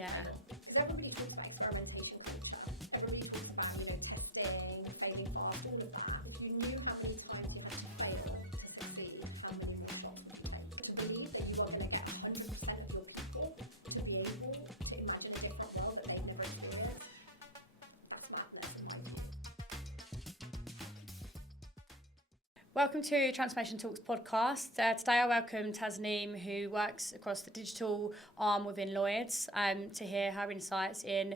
Yeah. Because everybody talks about experimentation culture. Everybody talks about, testing, failing fast, all of that. If you knew how many times you had to fail to succeed, how many more shots would you take? To believe that you are going to get 100% of your people to be able to imagine a different world that they've never experienced, that's madness in my view. Welcome to Transformation Talks podcast. Today I welcome Tasneem, who works across the digital arm within Lloyds, to hear her insights in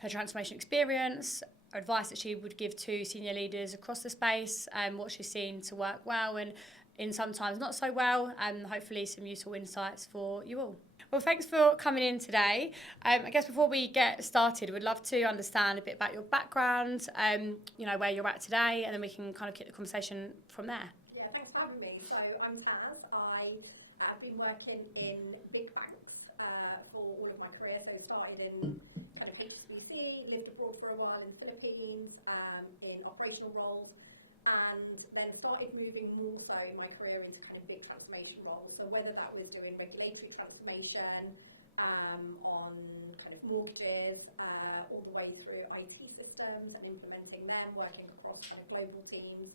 her transformation experience, advice that she would give to senior leaders across the space, and what she's seen to work well and in sometimes not so well, and hopefully some useful insights for you all. Well, thanks for coming in today. I guess before we get started, we'd love to understand a bit about your background, where you're at today, and then we can kind of kick the conversation from there. Yeah, thanks for having me. So I'm Taz. I've been working in big banks for all of my career. So started in kind of HSBC, lived abroad for a while in the Philippines, in operational roles, and then started moving more so in my career into kind of big transformation roles. So whether that was doing regulatory transformation on kind of mortgages, all the way through IT systems and implementing them, working across kind of global teams,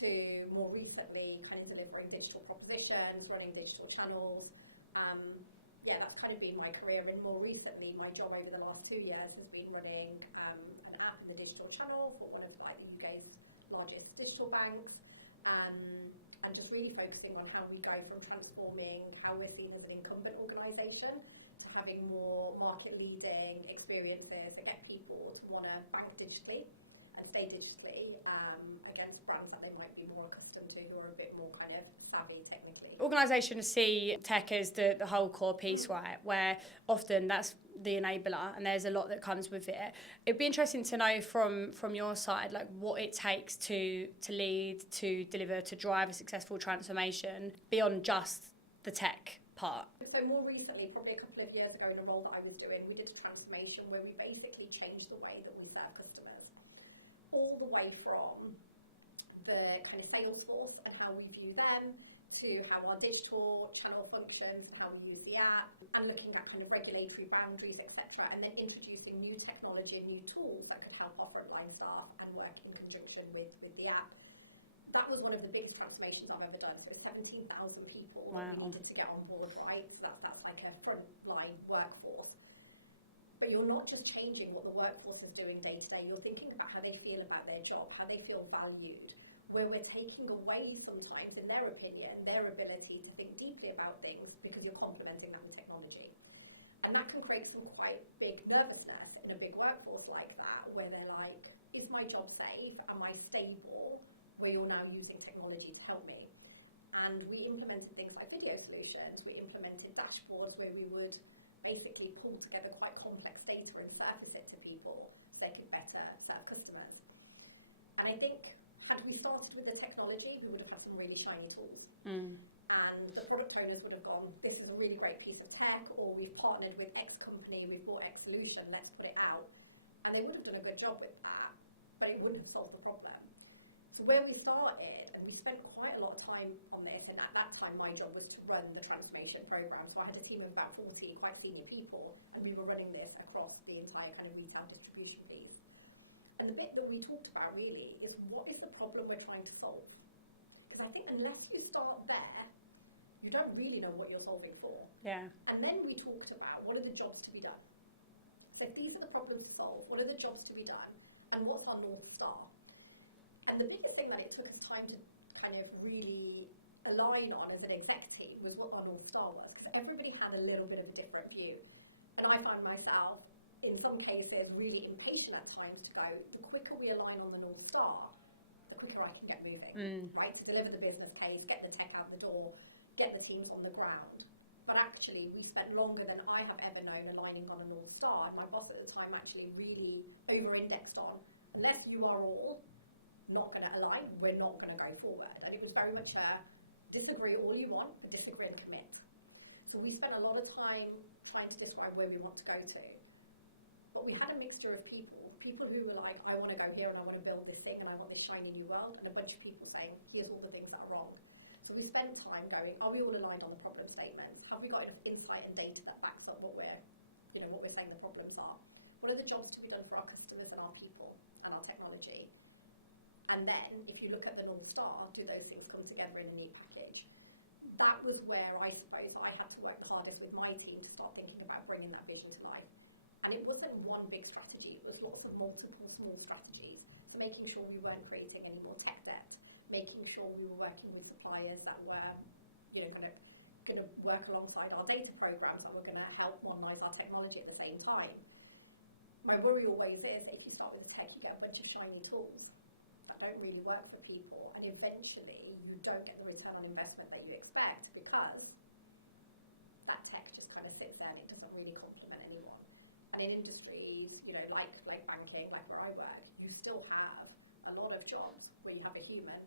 to more recently kind of delivering digital propositions, running digital channels. That's kind of been my career, and more recently my job over the last 2 years has been running an app in the digital channel for one of the UK's largest digital banks, and just really focusing on how we go from transforming how we're seen as an incumbent organisation to having more market leading experiences that get people to want to bank digitally and stay digitally against brands that they might be more accustomed to, who are a bit more kind of savvy technically. Organisations see tech as the whole core piece, right, where often that's the enabler and there's a lot that comes with it. It'd be interesting to know from your side, like what it takes to lead, to deliver, to drive a successful transformation beyond just the tech part. So more recently, probably a couple of years ago in a role that I was doing, we did a transformation where we basically changed the way that we serve customers. All the way from the kind of sales force and how we view them, to how our digital channel functions, how we use the app, and looking at kind of regulatory boundaries, etc., and then introducing new technology and new tools that could help our frontline staff and work in conjunction with the app. That was one of the biggest transformations I've ever done. So 17,000 people needed to get on board, right? So that's like a frontline workforce. But you're not just changing what the workforce is doing day to day, you're thinking about how they feel about their job, how they feel valued, where we're taking away sometimes, in their opinion, their ability to think deeply about things because you're complementing that with technology. And that can create some quite big nervousness in a big workforce like that, where they're like, is my job safe? Am I stable? Where you're now using technology to help me. And we implemented things like video solutions, we implemented dashboards where we would basically pull together quite complex data and surface it to people so they could better serve customers. And I think had we started with the technology, we would have had some really shiny tools. And the product owners would have gone, this is a really great piece of tech, or we've partnered with X company, we've bought X solution, let's put it out. And they would have done a good job with that, but it wouldn't have solved the problem. So where we started, and we spent quite a lot of time on this, and at that time my job was to run the transformation program. So I had a team of about 40 quite senior people, and we were running this across the entire kind of retail distribution piece. And the bit that we talked about really is, what is the problem we're trying to solve? Because I think unless you start there, you don't really know what you're solving for. Yeah. And then we talked about, what are the jobs to be done? So if these are the problems to solve, what are the jobs to be done? And what's our North Star? And the biggest thing that it took us time to kind of really align on as an exec team was what our North Star was, because everybody had a little bit of a different view. And I find myself, in some cases, really impatient at times to go, the quicker we align on the North Star, the quicker I can get moving, right? To deliver the business case, get the tech out the door, get the teams on the ground. But actually, we spent longer than I have ever known aligning on a North Star. And my boss at the time actually really over-indexed on, unless you are all not going to align, we're not going to go forward. And it was very much a disagree all you want, but disagree and commit. So we spent a lot of time trying to describe where we want to go to. But we had a mixture of people who were like, I want to go here and I want to build this thing and I want this shiny new world, and a bunch of people saying, here's all the things that are wrong. So we spent time going, are we all aligned on the problem statements? Have we got enough insight and data that backs up what we're what we're saying the problems are. What are the jobs to be done for our customers and our people and our technology? And then, if you look at the North Star, do those things come together in a neat package? That was where I suppose I had to work the hardest with my team to start thinking about bringing that vision to life. And it wasn't one big strategy, it was lots of multiple small strategies. So making sure we weren't creating any more tech debt, making sure we were working with suppliers that were, going to work alongside our data programs that were going to help modernise our technology at the same time. My worry always is that if you start with the tech, you get a bunch of shiny tools that don't really work for people, and eventually you don't get the return on investment that you expect because that tech just kind of sits there and it doesn't really complement anyone. And in industries, like banking, like where I work, you still have a lot of jobs where you have a human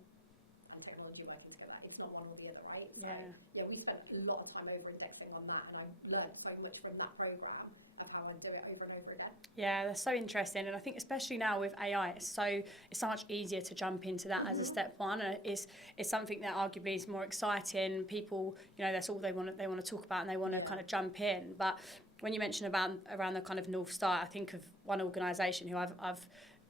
and technology working together. It's not one or the other, right? Yeah. So, we spent a lot of time over-indexing on that, and I learned so much from that programme of how I do it over and over again. Yeah, that's so interesting, and I think especially now with AI, it's so much easier to jump into that as a step one, and it's something that arguably is more exciting. People, that's all they want to talk about, and they want to kind of jump in. But when you mention around the kind of North Star, I think of one organisation who I've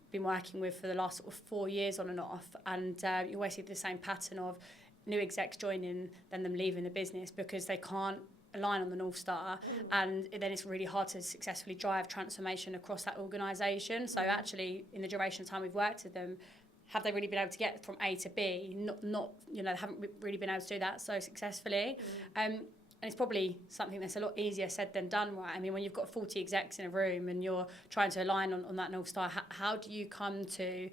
been working with for the last sort of 4 years on and off, and you always see the same pattern of new execs joining, then them leaving the business because they can't align on the North Star, and then it's really hard to successfully drive transformation across that organisation. So actually, in the duration of time we've worked with them, have they really been able to get from A to B? Not they haven't really been able to do that so successfully. And it's probably something that's a lot easier said than done, right? I mean, when you've got 40 execs in a room and you're trying to align on that North Star, how do you come to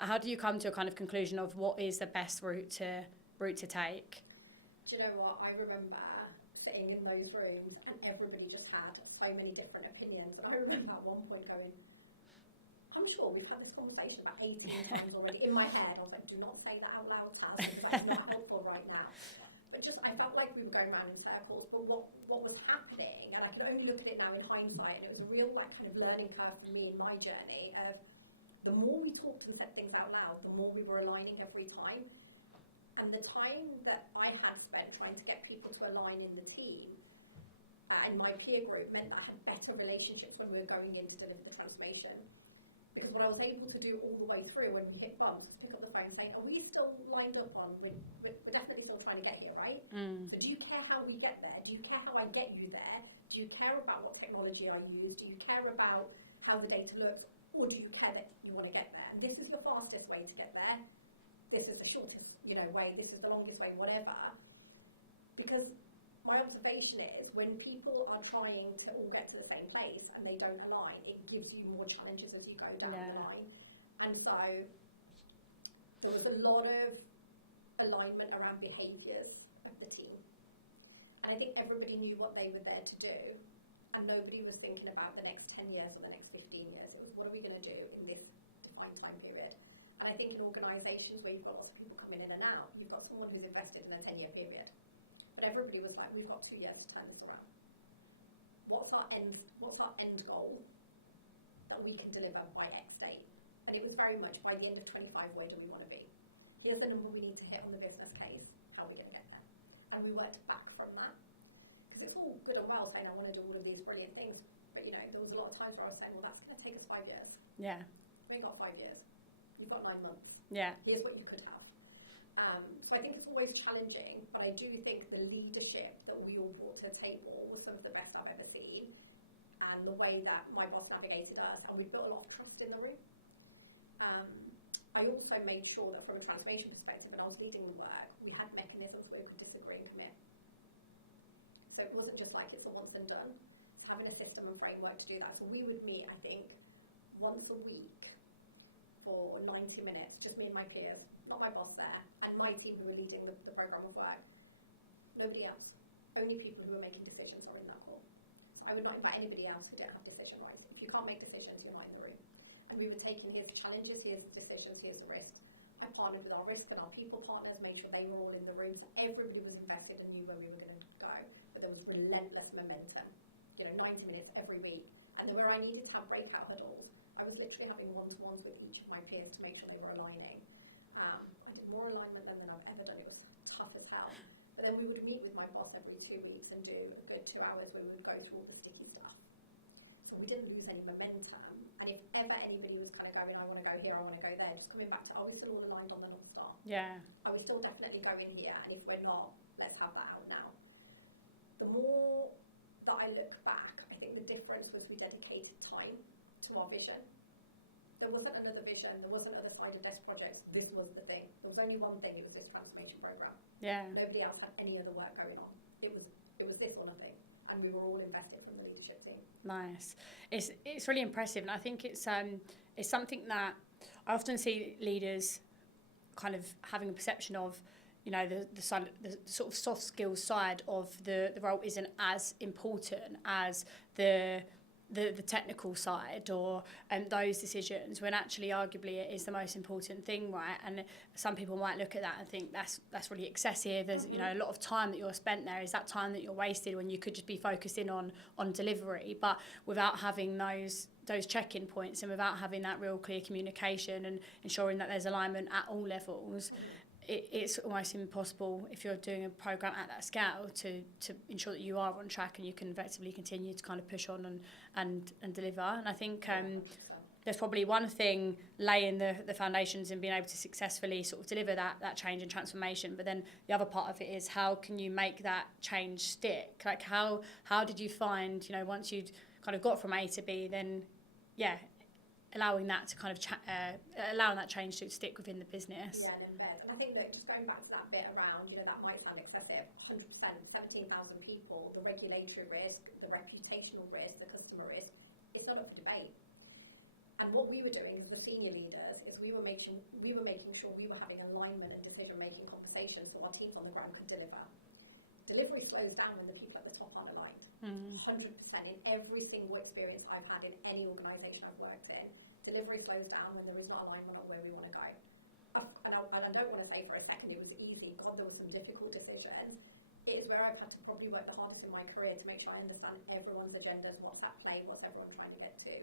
a kind of conclusion of what is the best route to take? Do you know what? I remember sitting in those rooms and everybody just had so many different opinions. And I remember at one point going, I'm sure we've had this conversation about 18 times already. In my head, I was like, do not say that out loud, Taz, because that's not helpful right now. But I felt like we were going around in circles. But what was happening, and I can only look at it now in hindsight, and it was a real kind of learning curve for me in my journey of the more we talked and said things out loud, the more we were aligning every time. And the time that I had spent trying to get people to align in the team and my peer group meant that I had better relationships when we were going in to deliver the transformation. Because what I was able to do all the way through when we hit bumps was pick up the phone and say, are we still lined up on, we're definitely still trying to get here, right? So do you care how we get there? Do you care how I get you there? Do you care about what technology I use? Do you care about how the data looks? Or do you care that you want to get there? And this is the fastest way to get there. This is the shortest way, this is the longest way, whatever. Because my observation is when people are trying to all get to the same place and they don't align, it gives you more challenges as you go down the line. And so there was a lot of alignment around behaviours of the team. And I think everybody knew what they were there to do, and nobody was thinking about the next 10 years or the next 15 years. It was, what are we going to do in this defined time period? And I think in organisations where you've got lots of people coming in and out, you've got someone who's invested in a 10-year period. But everybody was like, we've got 2 years to turn this around. What's our end goal that we can deliver by X date? And it was very much by the end of 25, where do we want to be? Here's the number we need to hit on the business case. How are we going to get there? And we worked back from that. Because it's all good and well saying I want to do all of these brilliant things. But, there was a lot of times where I was saying, well, that's going to take us 5 years. Yeah. We ain't got 5 years. You've got 9 months. Yeah. Here's what you could have. So I think it's always challenging, but I do think the leadership that we all brought to the table was some of the best I've ever seen. And the way that my boss navigated us, and we built a lot of trust in the room. I also made sure that from a transformation perspective, when I was leading the work, we had mechanisms where we could disagree and commit. So it wasn't just like it's a once and done. It's having a system and framework to do that. So we would meet, I think, once a week for 90 minutes, just me and my peers, not my boss there, and my team who were leading the programme of work. Nobody else. Only people who are making decisions are in that call. So I would not invite anybody else who didn't have decision rights. If you can't make decisions, you're not in the room. And we were taking, here's the challenges, here's the decisions, here's the risks. I partnered with our risk and our people partners, made sure they were all in the room, so everybody was invested and knew where we were going to go. But there was relentless momentum. 90 minutes every week. And then where I needed to have breakout huddles, I was literally having one-to-ones with each of my peers to make sure they were aligning. I did more alignment than I've ever done. It was tough as hell. But then we would meet with my boss every 2 weeks and do a good 2 hours where we would go through all the sticky stuff. and we didn't lose any momentum. And if ever anybody was kind of going, I want to go here, I want to go there, just coming back to, are we still all aligned on the North Star? Yeah. Are we still definitely going here? And if we're not, let's have that out now. The more that I look back, I think the difference was we dedicated time to our vision. There wasn't another vision, there wasn't other side of desk projects, this was the thing. There was only one thing, it was this transformation programme. Yeah. Nobody else had any other work going on. It was this or nothing. And we were all invested from the leadership team. Nice. It's really impressive, and I think it's something that I often see leaders kind of having a perception of, you know, the sort of soft skills side of the role isn't as important as the technical side or those decisions, when actually arguably it is the most important thing, right? And some people might look at that and think that's really excessive. There's you know, a lot of time that you're spent there. Is that time that you're wasted when you could just be focused in on delivery? But without having those check-in points and without having that real clear communication and ensuring that there's alignment at all levels, it's almost impossible if you're doing a program at that scale to ensure that you are on track and you can effectively continue to kind of push on and deliver. And I think there's probably one thing, laying the foundations and being able to successfully sort of deliver that change and transformation, but then the other part of it is how can you make that change stick? Like how did you find, you know, once you'd kind of got from A to B, then allowing that to kind of allowing that change to stick within the business. Yeah, and embed. And I think that just going back to that bit around, you know, that might sound excessive, 100%, 17,000 people, the regulatory risk, the reputational risk, the customer risk, it's not up for debate. And what we were doing as the senior leaders is we were making sure we were having alignment and decision-making conversations so our teams on the ground could deliver. Delivery slows down when the people at the top aren't aligned. 100% in every single experience I've had in any organisation I've worked in. Delivery slows down when there is not alignment on where we want to go. And I don't want to say for a second it was easy. God, there were some difficult decisions. It is where I've had to probably work the hardest in my career to make sure I understand everyone's agendas, what's at play, what's everyone trying to get to.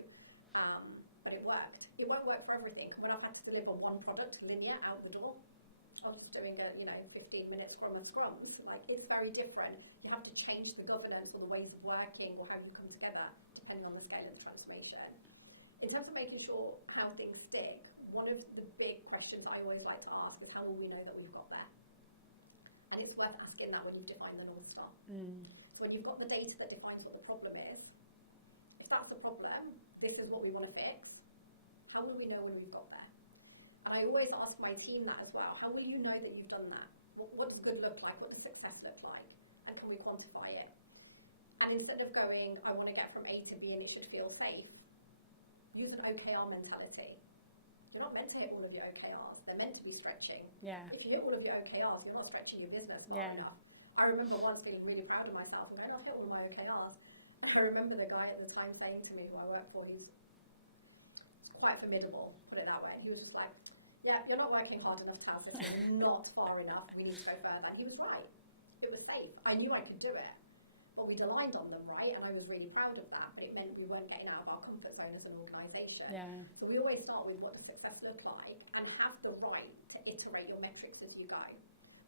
But it worked. It won't work for everything. When I've had to deliver one product linear out the door, I'm just doing 15-minute scrum and scrums. Like, it's very different. You have to change the governance or the ways of working or how you come together, depending on the scale of the transformation. In terms of making sure how things stick, one of the big questions I always like to ask is how will we know that we've got there? And it's worth asking that when you define the North Star. So when you've got the data that defines what the problem is, if that's a problem, this is what we want to fix, how will we know when we've got there? And I always ask my team that as well. How will you know that you've done that? What does good look like? What does success look like? And can we quantify it? And instead of going, I want to get from A to B and it should feel safe, use an OKR mentality. You're not meant to hit all of your OKRs. They're meant to be stretching. Yeah. If you hit all of your OKRs, you're not stretching your business far enough. I remember once feeling really proud of myself and going, I've hit all of my OKRs. And I remember the guy at the time saying to me, who I work for, he's quite formidable, put it that way. He was just like, yeah, you're not working hard enough, Taz. You're not far enough. We need to go further. And he was right. It was safe. I knew I could do it. But we'd aligned on them, right? And I was really proud of that. But it meant we weren't getting out of our comfort zone as an organisation. Yeah. So we always start with what does success look like and have the right to iterate your metrics as you go.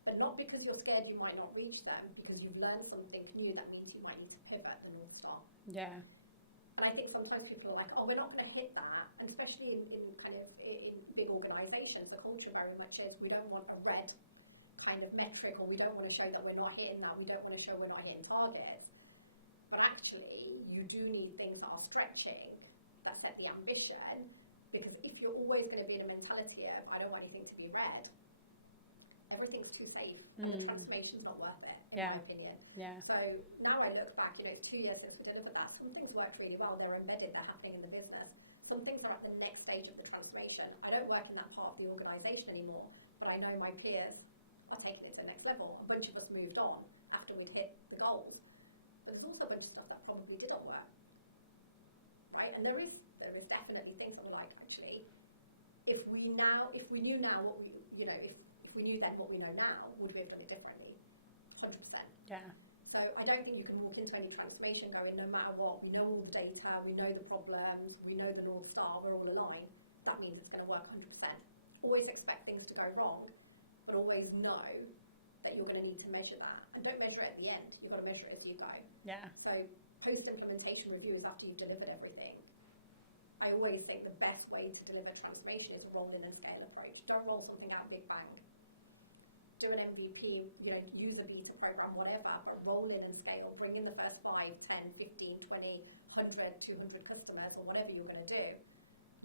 But not because you're scared you might not reach them, because you've learned something new that means you might need to pivot the North Star. Yeah. And I think sometimes people are like, oh, we're not going to hit that. And especially in big organisations, the culture very much is we don't want a red kind of metric, or we don't want to show that we're not hitting that. We don't want to show we're not hitting targets. But actually, you do need things that are stretching, that set the ambition. Because if you're always going to be in a mentality of, I don't want anything to be red, everything's too safe. And the transformation's not worth it, in my opinion. Yeah. So now I look back, it's 2 years since we delivered that. Some things worked really well. They're embedded, they're happening in the business. Some things are at the next stage of the transformation. I don't work in that part of the organisation anymore, but I know my peers are taking it to the next level. A bunch of us moved on after we'd hit the goals. But there's also a bunch of stuff that probably didn't work, right? And there is definitely things that are like, actually, if we knew now what we, if we knew then what we know now, would we have done it differently? 100%. Yeah. So I don't think you can walk into any transformation going, no matter what, we know all the data, we know the problems, we know the North Star, we're all aligned. That means it's going to work 100%. Always expect things to go wrong, but always know that you're going to need to measure that. And don't measure it at the end. You've got to measure it as you go. Yeah. So post-implementation review is after you've delivered everything. I always think the best way to deliver transformation is a roll in and scale approach. Don't roll something out big bang. Do an MVP, use a beta program, whatever, but roll in and scale. Bring in the first 5, 10, 15, 20, 100, 200 customers, or whatever you're going to do.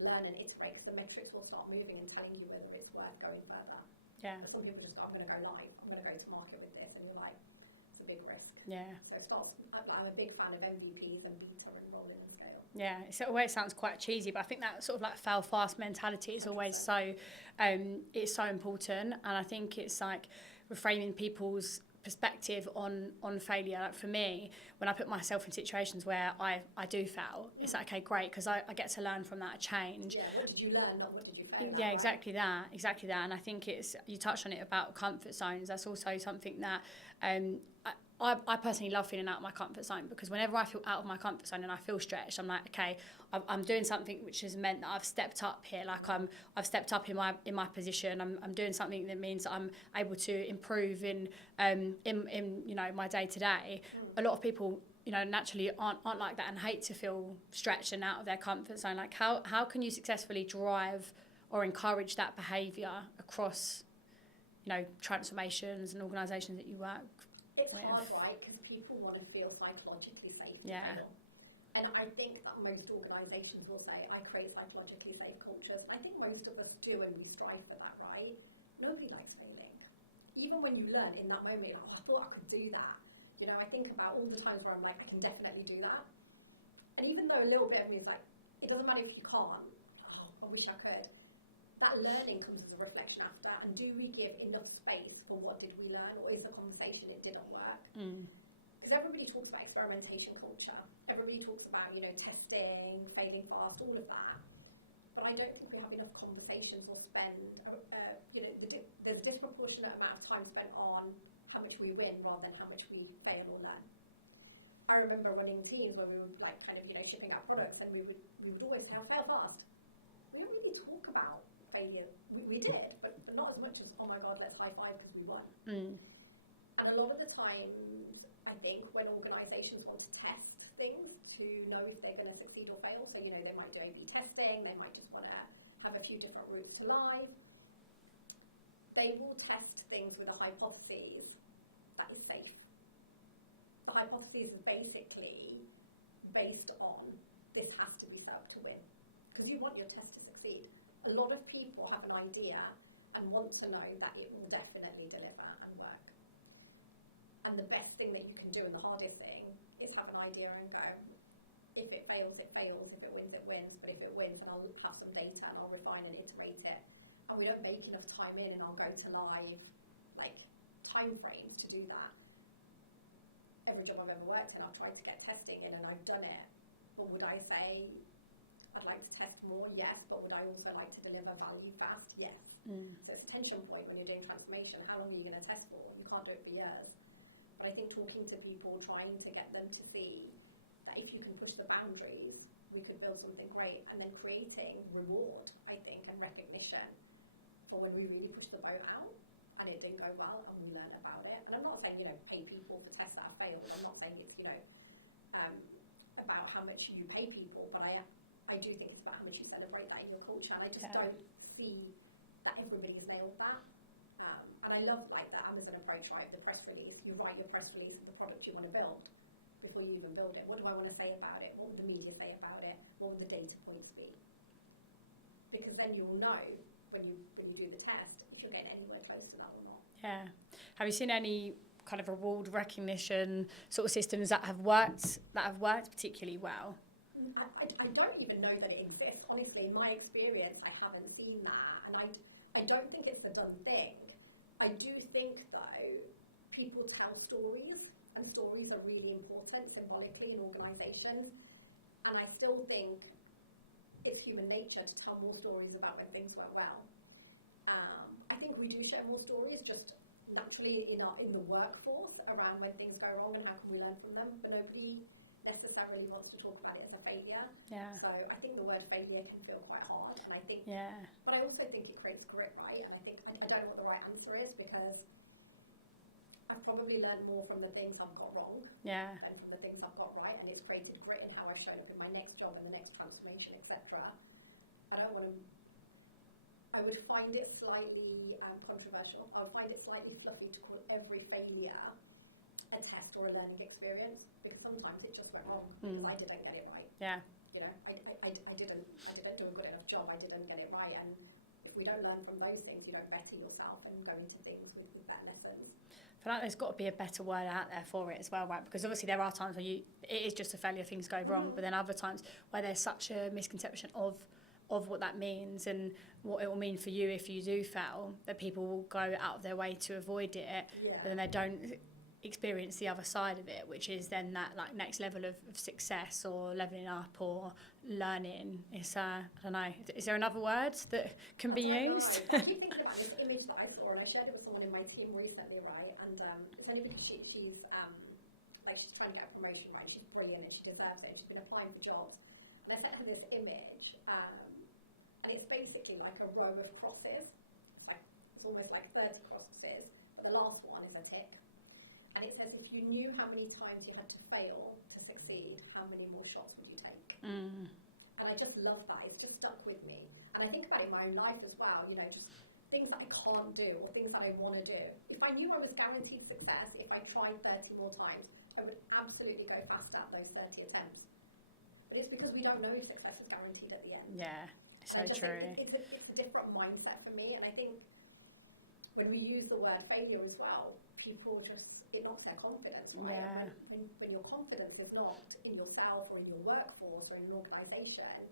Learn and iterate, because the metrics will start moving and telling you whether it's worth going further. Yeah. But some people just go, I'm going to go live, I'm going to go to market with this, and you're like, it's a big risk. Yeah. So it starts, I'm a big fan of MVPs and beta and roll in and scale. Yeah, it always sounds quite cheesy, but I think that sort of like fail fast mentality is always it's so important. And I think it's like reframing people's perspective on failure. Like for me, when I put myself in situations where I do fail, it's like, okay, great, because I get to learn from that, change. Yeah, what did you learn, not what did you fail at, Yeah, right? exactly that. And I think you touched on it about comfort zones. That's also something that I personally love feeling out of my comfort zone, because whenever I feel out of my comfort zone and I feel stretched, I'm like, okay, I'm doing something which has meant that I've stepped up here. Like I've stepped up in my position. I'm doing something that means that I'm able to improve in my day to day. A lot of people naturally aren't like that and hate to feel stretched and out of their comfort zone. Like how can you successfully drive or encourage that behaviour across transformations and organisations that you work It's with? hard, right? Because people want to feel psychologically safe. Yeah. And I think that most organisations will say, I create psychologically safe cultures. And I think most of us do, and we strive for that, right? Nobody likes failing. Even when you learn in that moment, you're like, I thought I could do that. I think about all the times where I'm like, I can definitely do that. And even though a little bit of me is like, it doesn't matter if you can't, I wish I could. That learning comes as a reflection after. And do we give enough space for what did we learn, or is the conversation it didn't work? Because everybody talks about experimentation culture. Everybody talks about, testing, failing fast, all of that. But I don't think we have enough conversations or spend, there's a disproportionate amount of time spent on how much we win rather than how much we fail or learn. I remember running teams where we were like kind of, shipping out products, and we would always say, fail fast. We don't really talk about failure. We did, but not as much as, oh my God, let's high five because we won. And a lot of the times, I think, when organisations want to test things to know if they're going to succeed or fail, so, they might do A/B testing, they might just want to have a few different routes to live, they will test things with a hypothesis that is safe. The hypothesis is basically based on this has to be served to win, because you want your test to succeed. A lot of people have an idea and want to know that it will definitely deliver and work. And the best thing that you can do, and the hardest thing, is have an idea and go, if it fails, it fails. If it wins, it wins. But if it wins, then I'll have some data and I'll refine and iterate it. And we don't make enough time in, and I'll go to live, time frames to do that. Every job I've ever worked in, I've tried to get testing in and I've done it. But would I say I'd like to test more? Yes. But would I also like to deliver value fast? Yes. So it's a tension point when you're doing transformation. How long are you going to test for? You can't do it for years. But I think talking to people, trying to get them to see that if you can push the boundaries, we could build something great, and then creating reward, I think, and recognition for when we really push the boat out and it didn't go well and we learn about it. And I'm not saying, pay people for tests that have failed. I'm not saying it's, about how much you pay people, but I do think it's about how much you celebrate that in your culture. And I just don't see that everybody's nailed that. And I love the Amazon approach, right? The press release. You write your press release of the product you want to build before you even build it. What do I want to say about it? What will the media say about it? What will the data points be? Because then you'll know when you do the test if you're getting anywhere close to that or not. Yeah. Have you seen any kind of reward recognition sort of systems that have worked particularly well? I don't even know that it exists. Honestly, in my experience, I haven't seen that, and I don't think it's a done thing. I do think, though, people tell stories, and stories are really important symbolically in organisations, and I still think it's human nature to tell more stories about when things went well. I think we do share more stories just naturally in the workforce around when things go wrong and how can we learn from them, but nobody necessarily wants to talk about it as a failure. Yeah. So I think the word failure can feel quite hard, and I think, but I also think it creates grit, right? And I think I don't know what the right answer is, because I've probably learned more from the things I've got wrong Yeah. than from the things I've got right, and it's created grit in how I've shown up in my next job and the next transformation, etc. I would find it slightly controversial. I would find it slightly fluffy to call every failure a test or a learning experience, because sometimes it just went wrong because I didn't get it right. Yeah. You know, I didn't do a good enough job. I didn't get it right, and if we don't learn from those things, you don't better yourself and go into things with better lessons. I feel like there's got to be a better word out there for it as well, right? Because obviously there are times when it is just a failure, things go wrong, but then other times where there's such a misconception of what that means and what it will mean for you if you do fail, that people will go out of their way to avoid it, but then they don't experience the other side of it, which is then that like next level of success or leveling up or learning. It's I don't know, is there another word that can be used? I keep thinking about this image that I saw, and I shared it with someone in my team recently, right? And it's only because she's trying to get a promotion, right? She's brilliant and she deserves it. She's been applying for jobs, and I sent her this image, and it's basically like a row of crosses. It's almost like 30 crosses, but the last one is a tick. And it says, if you knew how many times you had to fail to succeed, how many more shots would you take? And I just love that. It's just stuck with me. And I think about it in my own life as well, you know, just things that I can't do or things that I want to do. If I knew I was guaranteed success, if I tried 30 more times, I would absolutely go fast at those 30 attempts. But it's because we don't know if success is guaranteed at the end. Yeah, so true. It's a different mindset for me. And I think when we use the word failure as well, people it knocks their confidence, right? Yeah. When your confidence is knocked in yourself or in your workforce or in an organisation,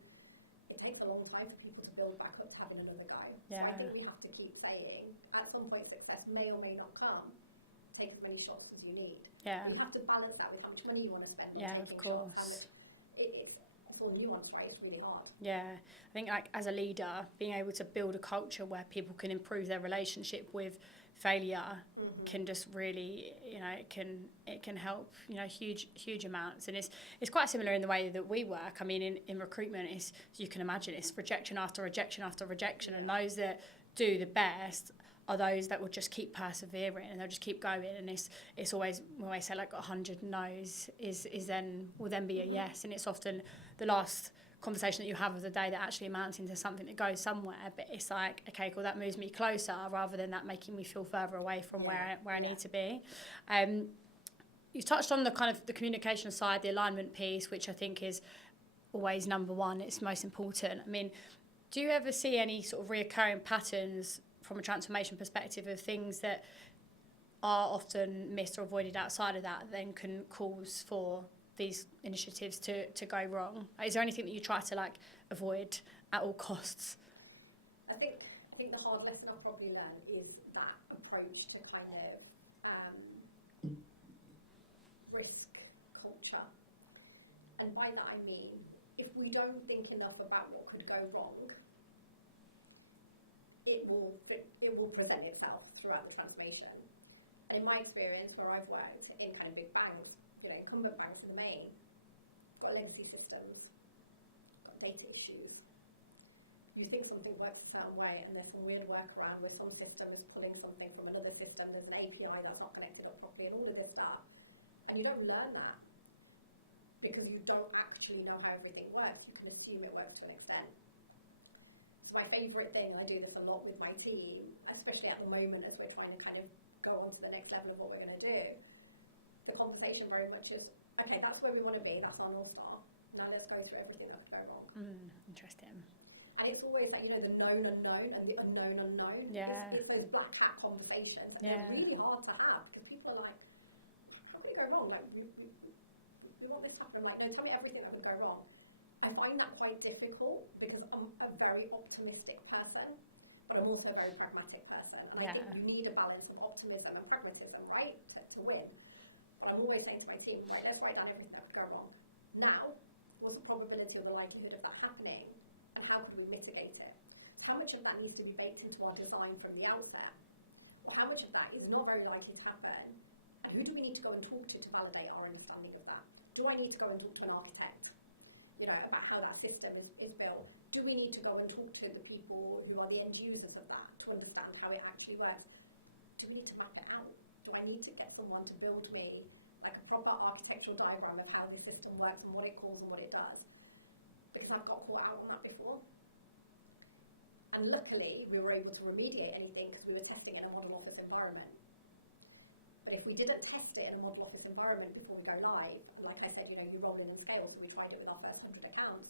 it takes a long time for people to build back up to having another go. Yeah. So I think we have to keep saying, at some point success may or may not come, take as many shots as you need. Yeah. We have to balance that with how much money you want to spend on Yeah, taking of course. shots. It's all nuanced, right? It's really hard. Yeah, I think like as a leader, being able to build a culture where people can improve their relationship with failure can just really, you know, it can help, you know, huge amounts. And it's quite similar in the way that we work. I mean, in recruitment, it's, you can imagine, it's rejection after rejection after rejection, and those that do the best are those that will just keep persevering and they'll just keep going. And it's always, when I say like 100 no's will then be a yes, and it's often the last conversation that you have of the day that actually amounts into something that goes somewhere. But it's like, okay, cool, that moves me closer rather than that making me feel further away from where I need to be. You touched on the kind of the communication side, the alignment piece, which I think is always number one. It's most important. I mean, do you ever see any sort of reoccurring patterns from a transformation perspective of things that are often missed or avoided outside of that then can cause for these initiatives to go wrong? Is there anything that you try to like avoid at all costs? I think the hard lesson I've probably learned is that approach to kind of risk culture. And by that I mean, if we don't think enough about what could go wrong, it will present itself throughout the transformation. And in my experience, where I've worked in kind of big banks, you know, incumbent banks in the main, got legacy systems, got data issues. You think something works a certain way, and there's some weird workaround where some system is pulling something from another system, there's an API that's not connected up properly, and all of this stuff. And you don't learn that because you don't actually know how everything works. You can assume it works to an extent. It's my favourite thing. I do this a lot with my team, especially at the moment as we're trying to kind of go on to the next level of what we're going to do. The conversation very much is, okay, that's where we want to be, that's our North Star. Now let's go through everything that could go wrong. Interesting. And it's always like, you know, the known unknown and the unknown unknown. Yeah. It's those black hat conversations. And they're really hard to have because people are like, how could it go wrong? Like, we want this to happen. Like, no, tell me everything that would go wrong. I find that quite difficult because I'm a very optimistic person, but I'm also a very pragmatic person. And I think you need a balance of optimism and pragmatism, right, to win. But I'm always saying to my team, right, let's write down everything that could go wrong. Now, what's the probability or the likelihood of that happening, and how could we mitigate it? How much of that needs to be baked into our design from the outset? Or how much of that is not very likely to happen? And who do we need to go and talk to validate our understanding of that? Do I need to go and talk to an architect, you know, about how that system is built? Do we need to go and talk to the people who are the end users of that to understand how it actually works? Do we need to map it out? Do I need to get someone to build me like a proper architectural diagram of how the system works and what it calls and what it does? Because I've got caught out on that before. And luckily, we were able to remediate anything because we were testing in a model office environment. But if we didn't test it in a model office environment before we go live, and like I said, you roll in and scale, so we tried it with our first 100 accounts,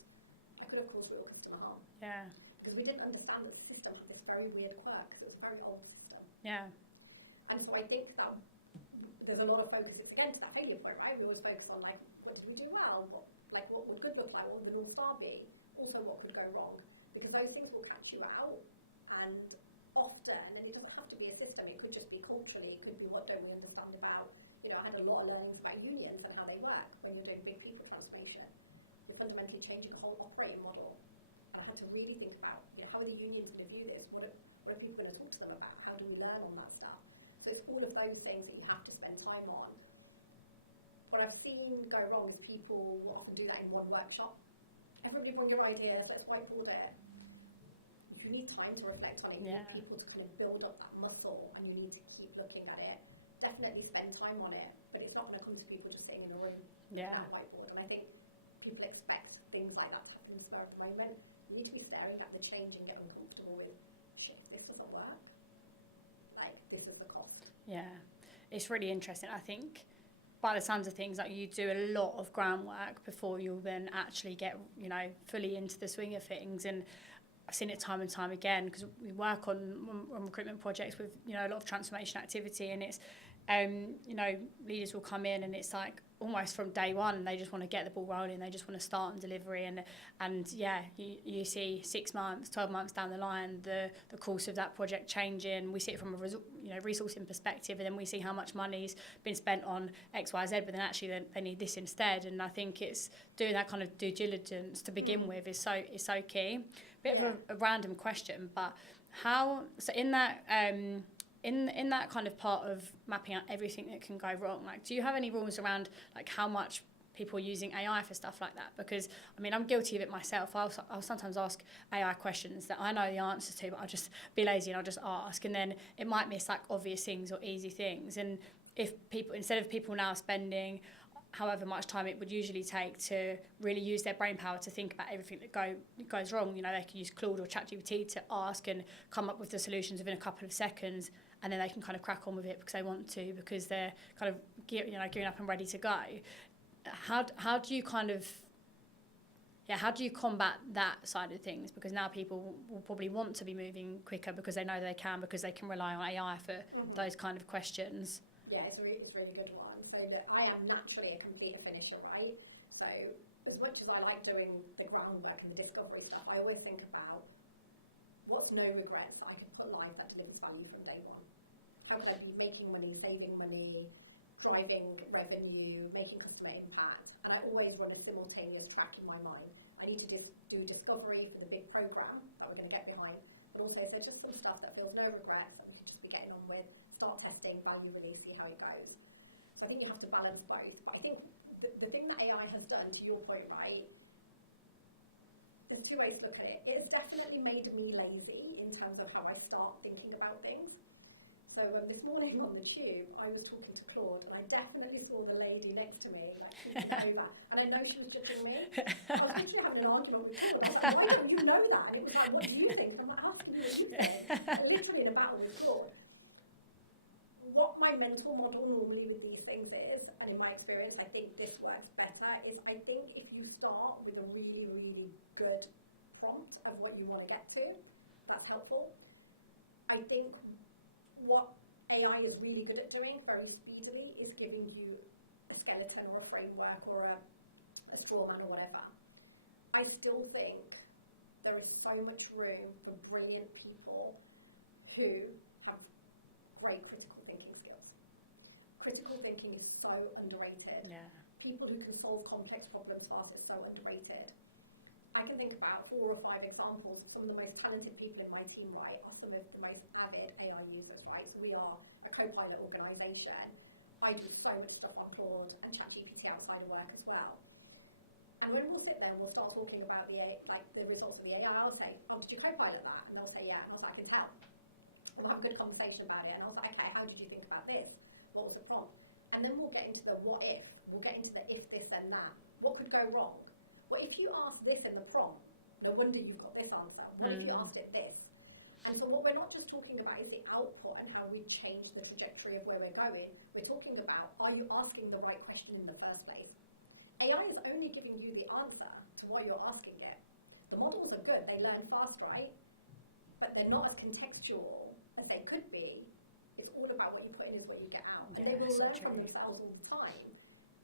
that could have caused real customer harm. Yeah. Because we didn't understand that the system had this very weird quirk, because it's a very old system. Yeah. And so I think that there's a lot of focus, it's again to that failure point, right? We always focus on like, what did we do well? What would good look like? What would the North Star be? Also, what could go wrong? Because those things will catch you out. And often, and it doesn't have to be a system, it could just be culturally, it could be what don't we understand about, I had a lot of learnings about unions and how they work when you're doing big people transformation. You're fundamentally changing a whole operating model. And I had to really think about, how are the unions going to view this? What are people going to talk to them about? How do we learn on that stuff? So it's all of those things that you have to spend time on. What I've seen go wrong is people will often do that in one workshop. Everybody bring your ideas, let's whiteboard it. You need time to reflect on it. You need people to kind of build up that muscle, and you need to keep looking at it. Definitely spend time on it, but it's not going to come to people just sitting in the room at a whiteboard. And I think people expect things like that to happen in the spur of the moment. You need to be staring at the change and get uncomfortable with, shit, this doesn't work. Like, this is the cost. Yeah, it's really interesting. I think by the sounds of things, like, you do a lot of groundwork before you'll then actually get, fully into the swing of things. And I've seen it time and time again, because we work on recruitment projects with, a lot of transformation activity, and it's, leaders will come in and it's like almost from day one, they just want to get the ball rolling, they just want to start on delivery, and you see 6 months, 12 months down the line, the course of that project changing. We see it from a resourcing perspective, and then we see how much money's been spent on X, Y, Z, but then actually they need this instead. And I think it's doing that kind of due diligence to begin with is so key. Bit of a random question, but so in that in that kind of part of mapping out everything that can go wrong, like, do you have any rules around like how much people are using AI for stuff like that? Because I'm guilty of it myself. I'll sometimes ask AI questions that I know the answers to, but I'll just be lazy and I'll just ask, and then it might miss like obvious things or easy things. And if people, instead of people now spending however much time it would usually take to really use their brain power to think about everything that goes wrong, they can use Claude or ChatGPT to ask and come up with the solutions within a couple of seconds, and then they can kind of crack on with it because they want to, because they're kind of gearing up and ready to go. How do you how do you combat that side of things? Because now people will probably want to be moving quicker because they know they can, because they can rely on AI for those kind of questions. Yeah, it's a really good one. So that I am naturally a complete finisher, right? So as much as I like doing the groundwork and the discovery stuff, I always think about what's no regrets I can put live that delivers value from day one. How can I be making money, saving money, driving revenue, making customer impact? And I always run a simultaneous track in my mind. I need to do discovery for the big program that we're going to get behind, but also if there's just some stuff that feels no regrets and we can just be getting on with, start testing, value release, see how it goes. So I think you have to balance both. But I think the thing that AI has done, to your point, right, there's two ways to look at it. It has definitely made me lazy in terms of how I start thinking about things. So this morning on the tube, I was talking to Claude, and I definitely saw the lady next to me, like, talking over, and I know she was judging me. I was literally having an argument with Claude. I was like, why don't you know that? And it was like, what do you think? And I'm like, asking you what you think. I'm literally in a battle with Claude. What my mental model normally with these things is, and in my experience, I think this works better, is I think if you start with a really, really good prompt of what you want to get to, that's helpful. I think what AI is really good at doing very speedily is giving you a skeleton or a framework or a straw man or whatever. I still think there is so much room for brilliant people who have great critical thinking skills. Critical thinking is so underrated. Yeah. People who can solve complex problems fast is so underrated. I can think about 4 or 5 examples of some of the most talented people in my team, right, are some of the most avid AI users, right? So we are a co-pilot organisation. I do so much stuff on Claude and ChatGPT outside of work as well. And when we'll sit there and we'll start talking about the results of the AI, I'll say, oh, did you co-pilot that? And they'll say, yeah. And I was like, I can tell. And we'll have a good conversation about it. And I was like, okay, how did you think about this? what was the prompt? And then we'll get into the what if, we'll get into the if this and that. What could go wrong? Well, if you ask this in the prompt, no wonder you've got this answer. What if you asked it this? And so what we're not just talking about is the output and how we change the trajectory of where we're going. We're talking about, are you asking the right question in the first place? AI is only giving you the answer to why you're asking it. The models are good, they learn fast, right? But they're not as contextual as they could be. It's all about what you put in is what you get out. And they will learn from themselves all the time,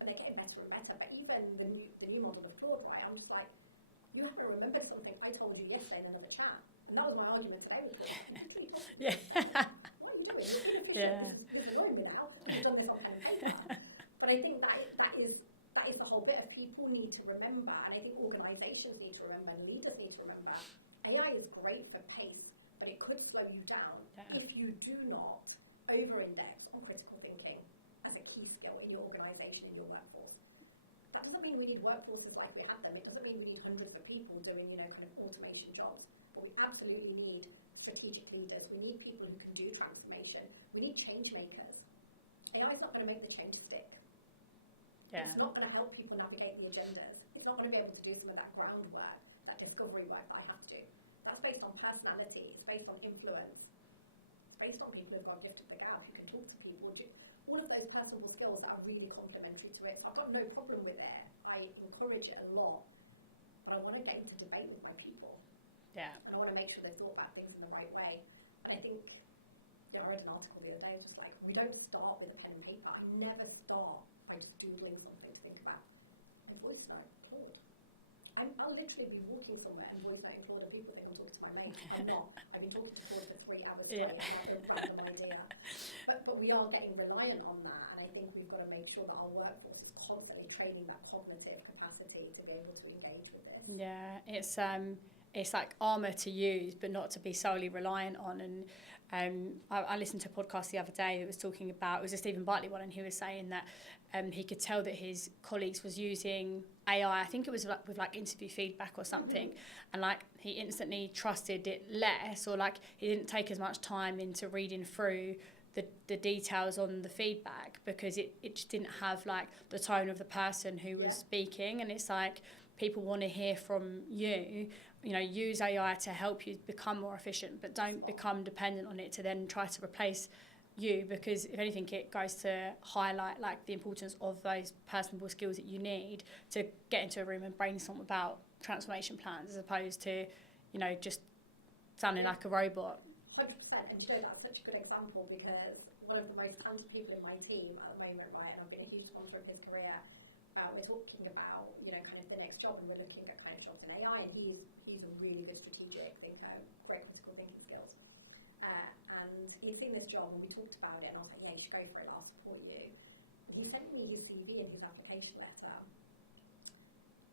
and they're getting better and better. But even the new model of Claude, right? I'm just like, you haven't remembered something I told you yesterday in another chat. And that was my argument today with Claude. Yeah. What are you doing? You're annoying me now. You've done this on pen and paper. But I think that is the whole bit of people need to remember, and I think organisations need to remember, and leaders need to remember, AI is great for pace, but it could slow you down if you do not over-index on critical thinking as a key skill in your organisation, in your workforce. That doesn't mean we need workforces like we have them. It doesn't mean we need hundreds of people doing, kind of automation jobs. But we absolutely need strategic leaders. We need people who can do transformation. We need change makers. AI is not going to make the change stick. Yeah. It's not going to help people navigate the agendas. It's not going to be able to do some of that groundwork, that discovery work that I have to do. That's based on personality. It's based on influence. It's based on people who've got a gift of the gab, who can talk to people. All of those personal skills that are really complementary to it. So I've got no problem with it. I encourage it a lot. But I want to get into debate with my people. Yeah. And I want to make sure they thought about things in the right way. And I think, I wrote an article the other day, just like, we don't start with a pen and paper. I never start by just doodling something to think about. I voice note Claude. I'll literally be walking somewhere and voice noting Claude, and people think I'm talking to my mate. I'm not. I've been talking to Claude for 3 hours straight. I have a random idea. But we are getting reliant on that, and I think we've got to make sure that our workforce is constantly training that cognitive capacity to be able to engage with this. Yeah, it's like armour to use, but not to be solely reliant on. And I listened to a podcast the other day that was talking about, it was a Stephen Bartley one, and he was saying that he could tell that his colleagues was using AI, I think it was with interview feedback or something, and he instantly trusted it less, or he didn't take as much time into reading through the details on the feedback, because it just didn't have the tone of the person who was speaking. And it's people want to hear from you. Use AI to help you become more efficient, but don't become dependent on it to then try to replace you, because if anything, it goes to highlight the importance of those personable skills that you need to get into a room and brainstorm about transformation plans, as opposed to just sounding like a robot. 100%, and that's such a good example, because one of the most talented people in my team at the moment, right, and I've been a huge sponsor of his career, we're talking about kind of the next job, and we're looking at kind of jobs in AI, and he's a really good strategic thinker, great critical thinking skills, and he's seen this job, and we talked about it, and I was like, yeah, you should go for it, I'll support you. And he sent me his CV and his application letter,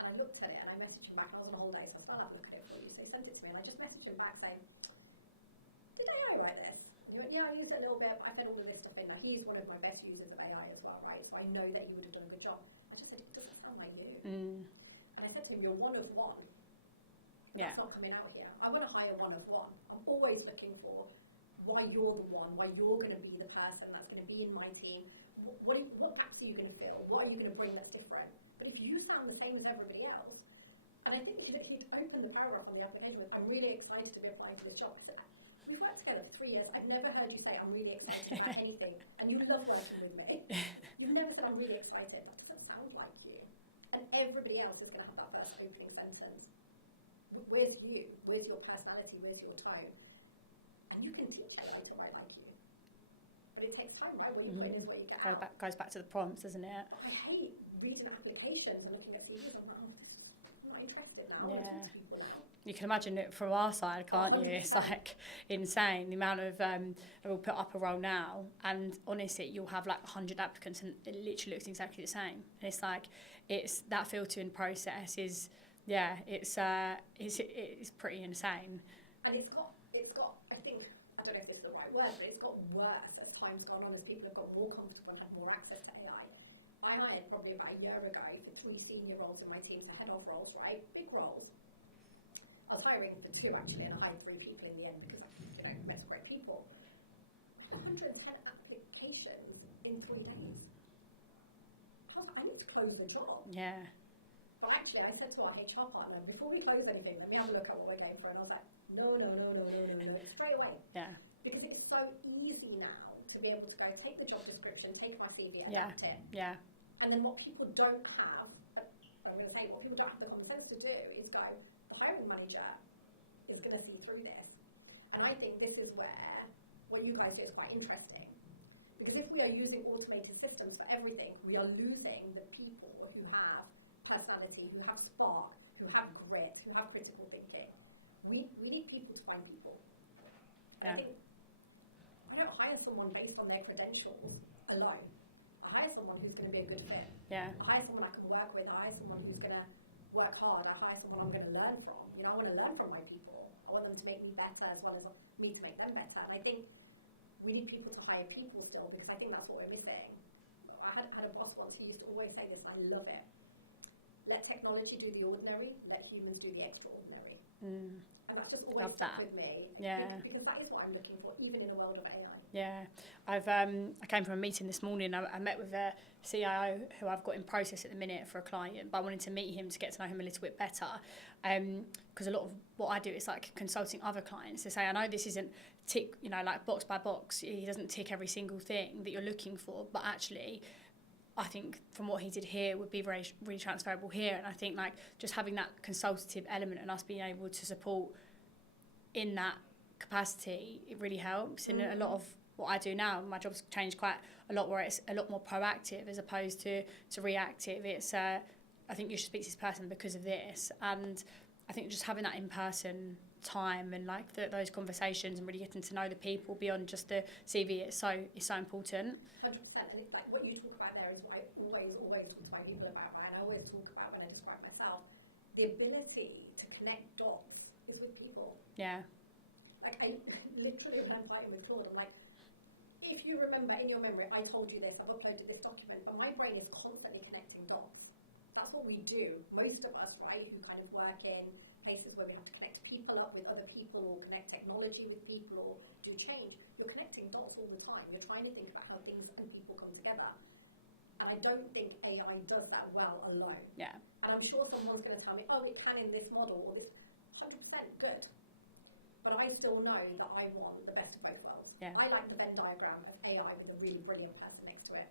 and I looked at it, and I messaged him back, and I was on holiday, so I said, I'll have a look at it for you. So he sent it to me, and I just messaged him back saying, did AI write this? And he went, yeah, I used it a little bit, but I put all of this stuff in there. He's one of my best users of AI as well, right? So I know that he would have done a good job. I just said, it doesn't sound like you. And I said to him, you're one of one. That's not coming out here. I want to hire one of one. I'm always looking for why you're the one, why you're going to be the person that's going to be in my team. What gaps are you going to fill? What are you going to bring that's different? But if you sound the same as everybody else, and I think he'd opened the paragraph on the application with, I'm really excited to be applying for this job. I said, we've worked together for 3 years. I've never heard you say I'm really excited about anything, and you love working with me. You've never said I'm really excited. That doesn't sound like you. And everybody else is going to have that first opening sentence. Where's you? Where's your personality? Where's your tone? And you can teach AI to write like you. But it takes time, right? What you put in is what you get out. Goes back to the prompts, doesn't it? But I hate reading applications and looking at CVs. I'm like, I'm not interested now. Yeah. People now. You can imagine it from our side, can't you? It's insane, the amount of we'll put up a role now, and honestly you'll have 100 applicants and it literally looks exactly the same. And it's that filtering process is it's pretty insane. And it's got I think, I don't know if this is the right word, but it's got worse as time's gone on, as people have got more comfortable and have more access to AI. I hired probably about a year ago for 3 senior roles in my team, so head of roles, right? Big roles. I was hiring for 2 actually, and I hired 3 people in the end because I met great people. 110 applications in 3 days. I was like, I need to close the job. Yeah. But actually, I said to our HR partner, before we close anything, let me have a look at what we're going for. And I was like, no, straight away. Yeah. Because it's so easy now to be able to go take the job description, take my CV, Yeah. adapt it. Yeah. And then what people don't have, but I'm going to say what people don't have the common sense to do is go, the hiring manager is going to see through this. And I think this is where what you guys do is quite interesting. Because if we are using automated systems for everything, we are losing the people who have personality, who have spark, who have grit, who have critical thinking. We need people to find people. Yeah. I don't hire someone based on their credentials alone. I hire someone who's going to be a good fit. Yeah. I hire someone I can work with. I hire someone who's going to work hard. I hire someone I'm going to learn from. You know, I want to learn from my people. I want them to make me better as well as me to make them better. And I think we need people to hire people still, because I think that's what we're missing. I had a boss once who used to always say this, and I love it. Let technology do the ordinary, let humans do the extraordinary. And that just always stuck with me. Yeah. Because that is what I'm looking for, even in the world of AI. Yeah. I came from a meeting this morning. I met with a CIO who I've got in process at the minute for a client, but I wanted to meet him to get to know him a little bit better. Because a lot of what I do is like consulting other clients to say, I know this isn't tick, you know, like box by box. He doesn't tick every single thing that you're looking for, but actually I think from what he did here would be really transferable here. And I think like just having that consultative element and us being able to support in that capacity, it really helps. And a lot of what I do now, my job's changed quite a lot, where it's a lot more proactive as opposed to reactive. It's I think you should speak to this person because of this. And I think just having that in-person time and like those conversations and really getting to know the people beyond just the CV is so important. 100%. And it's like what you talk about there is what I always talk to my people about, right? And I always talk about when I describe myself, the ability to connect dots is with people. Yeah. Like I literally, when I'm fighting with Claude, I'm like, if you remember in your memory, I told you this, I've uploaded this document, but my brain is constantly connecting dots. That's what we do. Most of us, right, who kind of work in places where we have to connect people up with other people or connect technology with people or do change, you're connecting dots all the time. You're trying to think about how things and people come together. And I don't think AI does that well alone. Yeah. And I'm sure someone's going to tell me, oh, it can in this model or this. 100% good. But I still know that I want the best of both worlds. Yeah. I like the Venn diagram of AI with a really brilliant person next to it.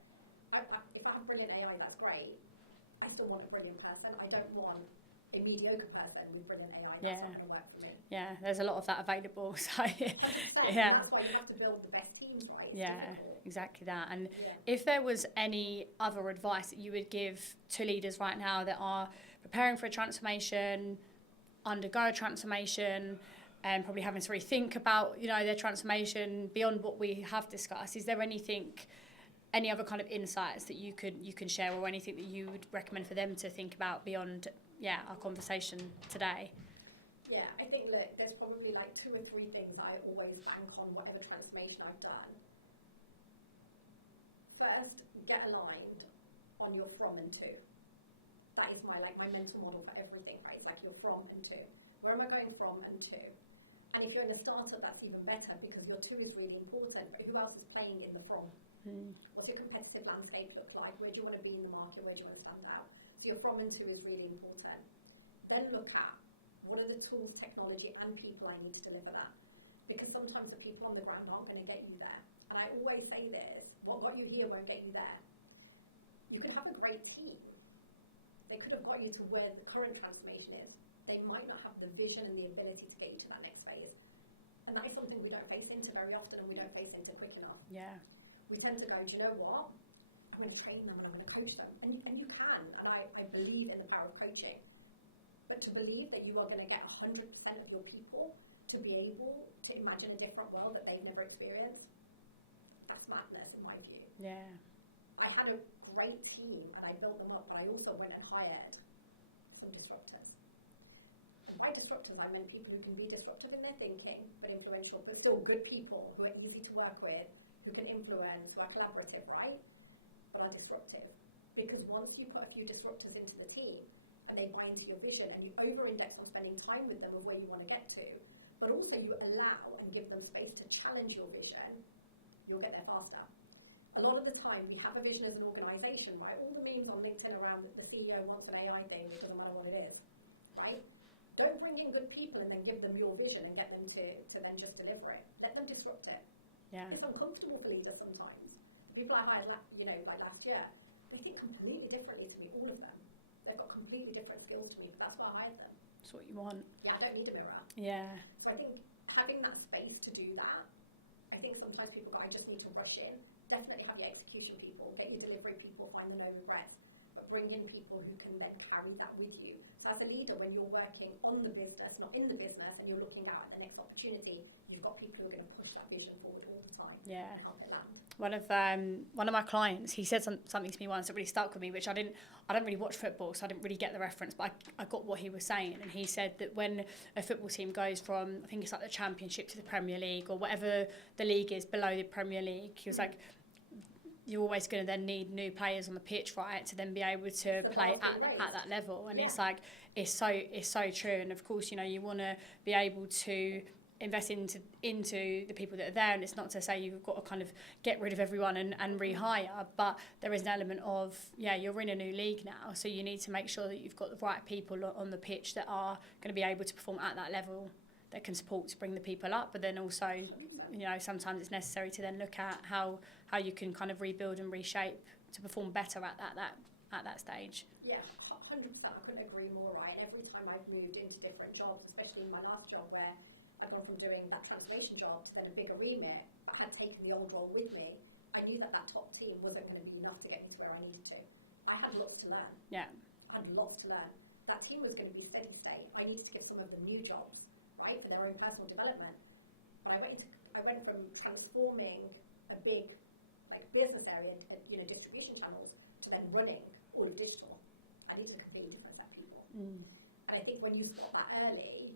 If I have brilliant AI, that's great. I still want a brilliant person. I don't want a mediocre person with brilliant AI. That's not going to work for me. Yeah, there's a lot of that available. So yeah. And that's why you have to build the best teams, right? Yeah, exactly that. And if there was any other advice that you would give to leaders right now that are preparing for a transformation, undergo a transformation, and probably having to rethink about, you know, their transformation beyond what we have discussed, is there any other kind of insights that you can share, or anything that you would recommend for them to think about beyond our conversation today? Yeah, I think, look, there's probably like 2 or 3 things I always bank on whatever transformation I've done. First, get aligned on your from and to. That is my mental model for everything, right? It's like your from and to. Where am I going from and to? And if you're in a startup, that's even better, because your to is really important, but who else is playing in the from? What's your competitive landscape look like? Where do you want to be in the market? Where do you want to stand out? So your from and to is really important. Then look at what are the tools, technology, and people I need to deliver that. Because sometimes the people on the ground aren't going to get you there. And I always say this, what you hear won't get you there. You could have a great team. They could have got you to where the current transformation is. They might not have the vision and the ability to get you to that next phase. And that is something we don't face into very often, and we don't face into quick enough. Yeah. We tend to go, do you know what? I'm going to train them and I'm going to coach them. And you can, and I believe in the power of coaching. But to believe that you are going to get 100% of your people to be able to imagine a different world that they've never experienced, that's madness in my view. Yeah. I had a great team and I built them up, but I also went and hired some disruptors. And by disruptors, I meant people who can be disruptive in their thinking, but influential, but still good people who are easy to work with, who can influence, who are collaborative, right? But are disruptive. Because once you put a few disruptors into the team and they buy into your vision and you over-index on spending time with them of where you want to get to, but also you allow and give them space to challenge your vision, you'll get there faster. A lot of the time, we have a vision as an organisation, right? All the memes on LinkedIn around that the CEO wants an AI thing, it doesn't matter what it is, right? Don't bring in good people and then give them your vision and get them to then just deliver it. Let them disrupt it. Yeah. It's uncomfortable for leaders sometimes. People I hired, like last year, they think completely differently to me, all of them. They've got completely different skills to me, but that's why I hired them. That's what you want. Yeah, I don't need a mirror. Yeah. So I think having that space to do that, I think sometimes people go, I just need to rush in. Definitely have your execution people, get your delivery people, find the no regrets, but bring in people who can then carry that with you. So as a leader, when you're working on the business, not in the business, and you're looking out at the next opportunity, you've got people who are going to push that vision forward all the time. Yeah. And help it land. One of my clients, he said something to me once that really stuck with me, which I don't really watch football, so I didn't really get the reference, but I got what he was saying. And he said that when a football team goes from, I think it's like the Championship to the Premier League, or whatever the league is below the Premier League, he was like, you're always going to then need new players on the pitch, right, to then be able to play at that level. And it's like, it's so true. And of course, you want to be able to invest into the people that are there, and it's not to say you've got to kind of get rid of everyone and rehire, but there is an element of, you're in a new league now, so you need to make sure that you've got the right people on the pitch that are going to be able to perform at that level, that can support to bring the people up. But then also, sometimes it's necessary to then look at how you can kind of rebuild and reshape to perform better at that stage. Yeah, 100%. I couldn't agree more, right? And every time I've moved into different jobs, especially in my last job where I've gone from doing that transformation job to then a bigger remit, I had taken the old role with me. I knew that top team wasn't going to be enough to get me to where I needed to. I had lots to learn. Yeah. I had lots to learn. That team was going to be steady state. I needed to give some of them new jobs, right, for their own personal development. But I went from transforming a big business area into the distribution channels to then running all of digital. I needed a completely different set of people. And I think when you spot that early,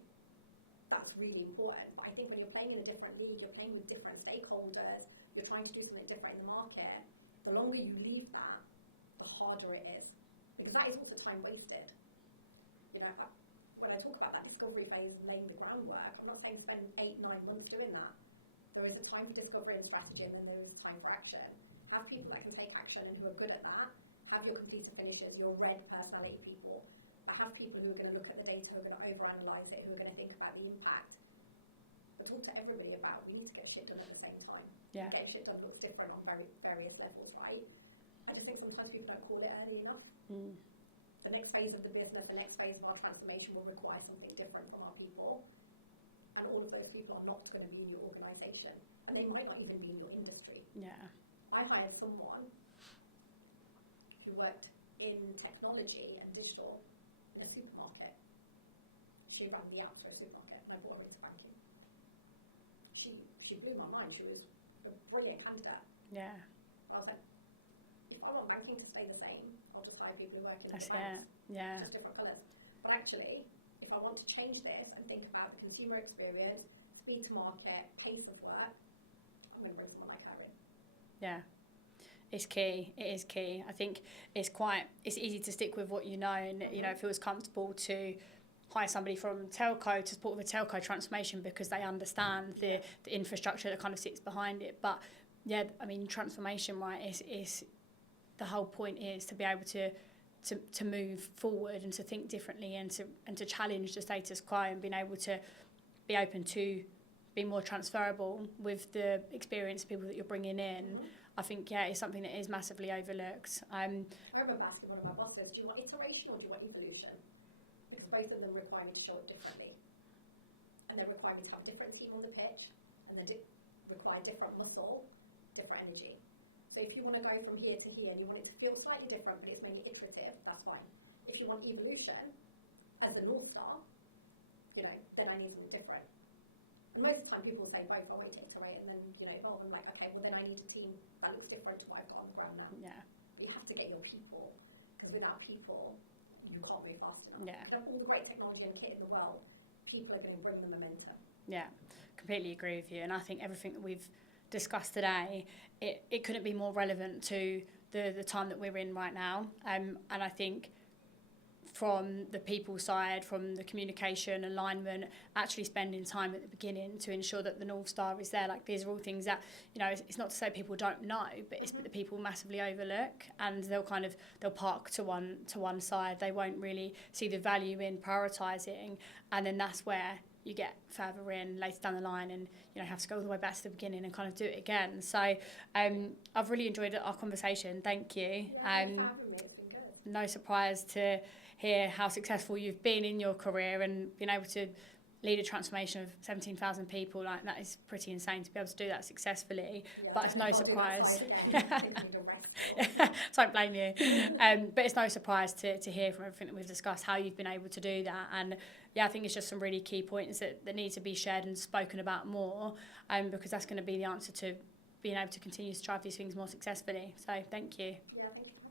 that's really important. But I think when you're playing in a different league, you're playing with different stakeholders, you're trying to do something different in the market, the longer you leave that, the harder it is. Because that is also time wasted. When I talk about that discovery phase and laying the groundwork, I'm not saying spend 8-9 months doing that. There is a time for discovery and strategy, and then there is time for action. Have people that can take action and who are good at that. Have your completer finishers, your red personality people. But have people who are going to look at the data, who are going to overanalyze it, who are going to think about the impact. But talk to everybody about, we need to get shit done at the same time. Yeah. Getting shit done looks different on various levels, right? I just think sometimes people don't call it early enough. The next phase of the business, the next phase of our transformation will require something different from our people. And all of those people are not going to be in your organisation. And they might not even be in your industry. Yeah. I hired someone who worked in technology and digital in a supermarket. She ran the apps for a supermarket, and I brought her into banking. She blew my mind. She was a brilliant candidate. Yeah. But I was like, if I want banking to stay the same, I'll just hire people who work in That's different banks. Yeah. Just different colours. But actually, if I want to change this and think about the consumer experience, speed to market, pace of work, I'm going to bring someone like her in. Yeah. It's key. It is key. I think it's easy to stick with what you know, and it feels comfortable to hire somebody from telco to support with a telco transformation because they understand the infrastructure that kind of sits behind it. But yeah, I mean, transformation, right, is the whole point is to be able to move forward and to think differently and to challenge the status quo and being able to be open to be more transferable with the experience of people that you're bringing in. I think, it's something that is massively overlooked. I remember asking one of my bosses, do you want iteration or do you want evolution? Because both of them require me to show up differently. And they require me to have a different team on the pitch, and they require different muscle, different energy. So if you want to go from here to here and you want it to feel slightly different, but it's mainly iterative, that's fine. If you want evolution as the North Star, then I need something different. And most of the time people say, right, I want you to iterate, and then, I'm like, okay, well then I need a team that looks different to what I've got on the ground now. Yeah. But you have to get your people, because without people, you can't move fast enough. Yeah. You can have all the great technology and kit in the world, people are going to bring the momentum. Yeah, completely agree with you. And I think everything that we've discussed today, it couldn't be more relevant to the time that we're in right now. And I think from the people side, from the communication, alignment, actually spending time at the beginning to ensure that the North Star is there. Like, these are all things that, you know, it's not to say people don't know, but it's that people massively overlook, and they'll park to one side. They won't really see the value in prioritising, and then that's where you get further in later down the line and, you know, have to go all the way back to the beginning and kind of do it again. So I've really enjoyed our conversation. Thank you. No surprise to hear how successful you've been in your career and being able to lead a transformation of 17,000 people. Like, that is pretty insane to be able to do that successfully. But it's no surprise. Don't blame you. But it's no surprise to hear from everything that we've discussed how you've been able to do that. And yeah, I think it's just some really key points that need to be shared and spoken about more, because that's going to be the answer to being able to continue to drive these things more successfully. So thank you. Yeah, thank you.